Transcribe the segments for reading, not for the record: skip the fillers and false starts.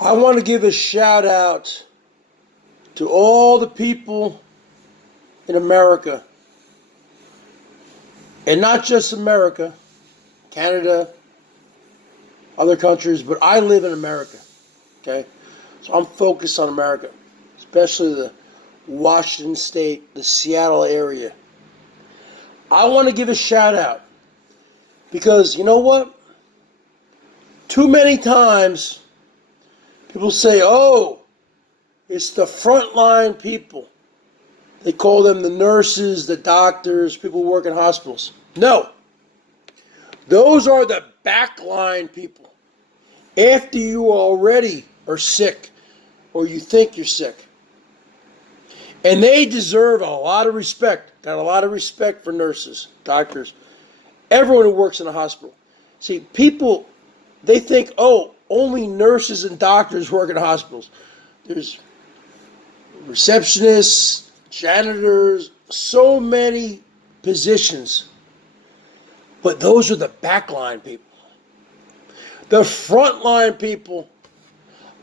I want to give a shout out to all the people in America, and not just America, Canada, other countries, but I live in America, okay? So I'm focused on America, especially the Washington State, the Seattle area. I want to give a shout out because you know what? Too many times people say, oh, it's the frontline people. They call them the nurses, the doctors, people who work in hospitals. No. Those are the backline people. After you already are sick or you think you're sick. And they deserve a lot of respect. Got a lot of respect for nurses, doctors, everyone who works in a hospital. See, people, they think, oh, only nurses and doctors work in hospitals. There's receptionists, janitors, so many positions. But those are the backline people. The frontline people.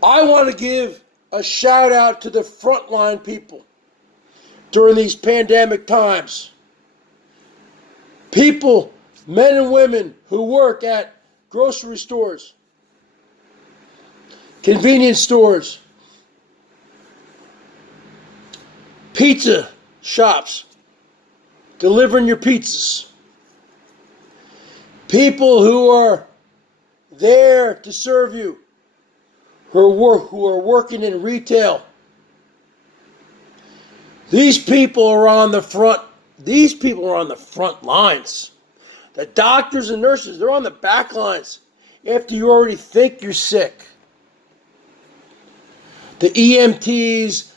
I want to give a shout out to the frontline people during these pandemic times. People, men and women who work at grocery stores, convenience stores, pizza shops, delivering your pizzas. People who are there to serve you, who are working in retail. These people are on the front. These people are on the front lines. The doctors and nurses, they're on the back lines after you already think you're sick. The EMTs,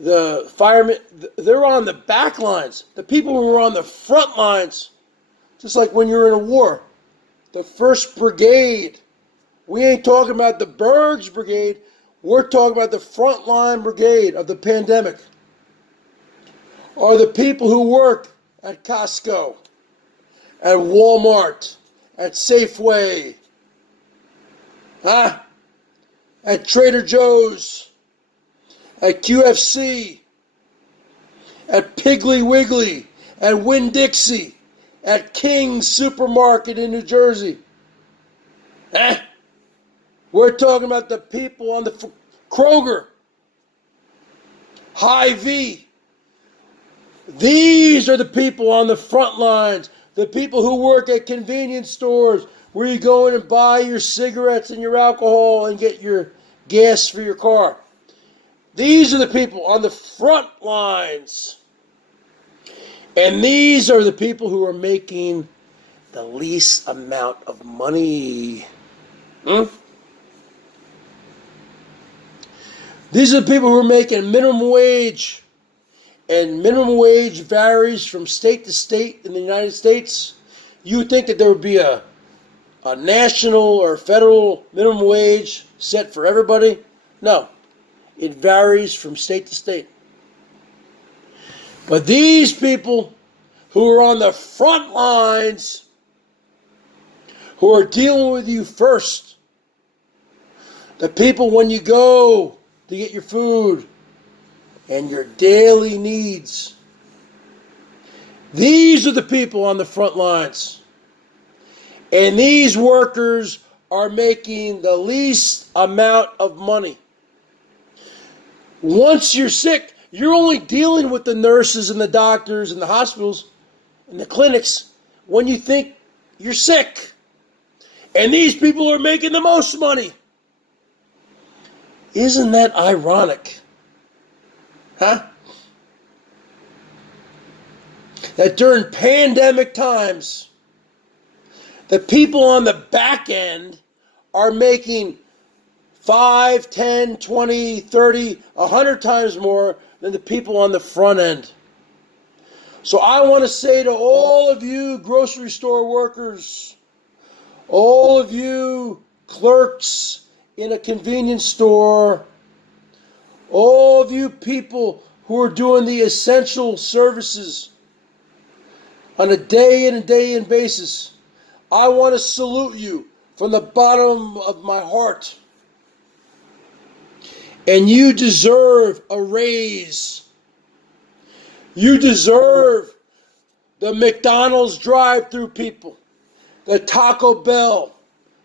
the firemen, they're on the back lines. The people who are on the front lines, just like when you're in a war. The 1st Brigade. We ain't talking about the BERGS Brigade. We're talking about the frontline brigade of the pandemic. Are the people who work at Costco, at Walmart, at Safeway, at Trader Joe's, at QFC, at Piggly Wiggly, at Winn-Dixie, at King's Supermarket in New Jersey. We're talking about the people on the Kroger, Hy-Vee. These are the people on the front lines, the people who work at convenience stores where you go in and buy your cigarettes and your alcohol and get your gas for your car. These are the people on the front lines. And these are the people who are making the least amount of money. These are the people who are making minimum wage. And minimum wage varies from state to state in the United States. You would think that there would be a national or federal minimum wage set for everybody. No, it varies from state to state. But these people who are on the front lines, who are dealing with you first, the people when you go to get your food and your daily needs, these are the people on the front lines. And these workers are making the least amount of money. Once you're sick, you're only dealing with the nurses and the doctors and the hospitals and the clinics when you think you're sick. And these people are making the most money. Isn't that ironic? That during pandemic times, the people on the back end are making 5, 10, 20, 30, 100 times more than the people on the front end. So I want to say to all of you grocery store workers, all of you clerks in a convenience store, all of you people who are doing the essential services on a day in and day in basis, I want to salute you from the bottom of my heart. And you deserve a raise. You deserve the McDonald's drive-thru people, the Taco Bell.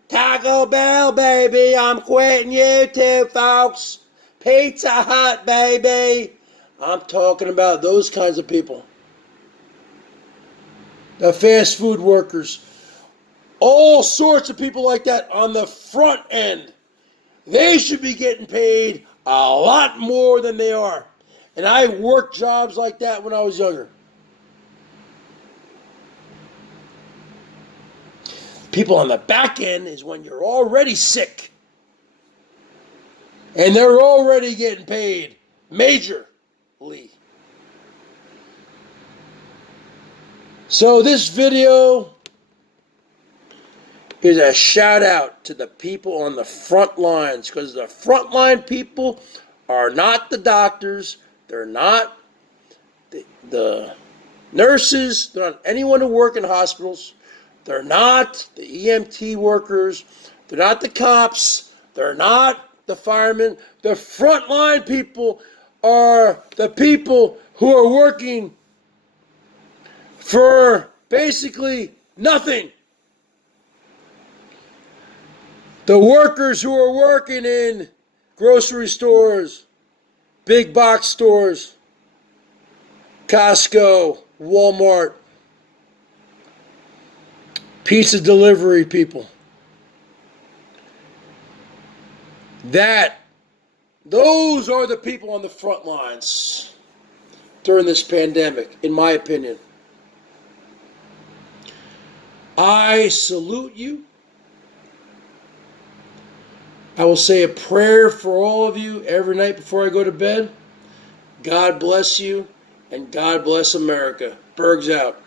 Taco Bell, baby, I'm quitting YouTube, folks. Pizza Hut, baby. I'm talking about those kinds of people. The fast food workers. All sorts of people like that on the front end. They should be getting paid a lot more than they are. And I worked jobs like that when I was younger. People on the back end is when you're already sick. And they're already getting paid majorly. So this video is a shout out to the people on the front lines, because the frontline people are not the doctors, they're not the nurses, they're not anyone who work in hospitals, they're not the EMT workers, they're not the cops, they're not the firemen. The frontline people are the people who are working for basically nothing. The workers who are working in grocery stores, big box stores, Costco, Walmart, pizza delivery people. Those are the people on the front lines during this pandemic, in my opinion. I salute you. I will say a prayer for all of you every night before I go to bed. God bless you, and God bless America. Bergs out.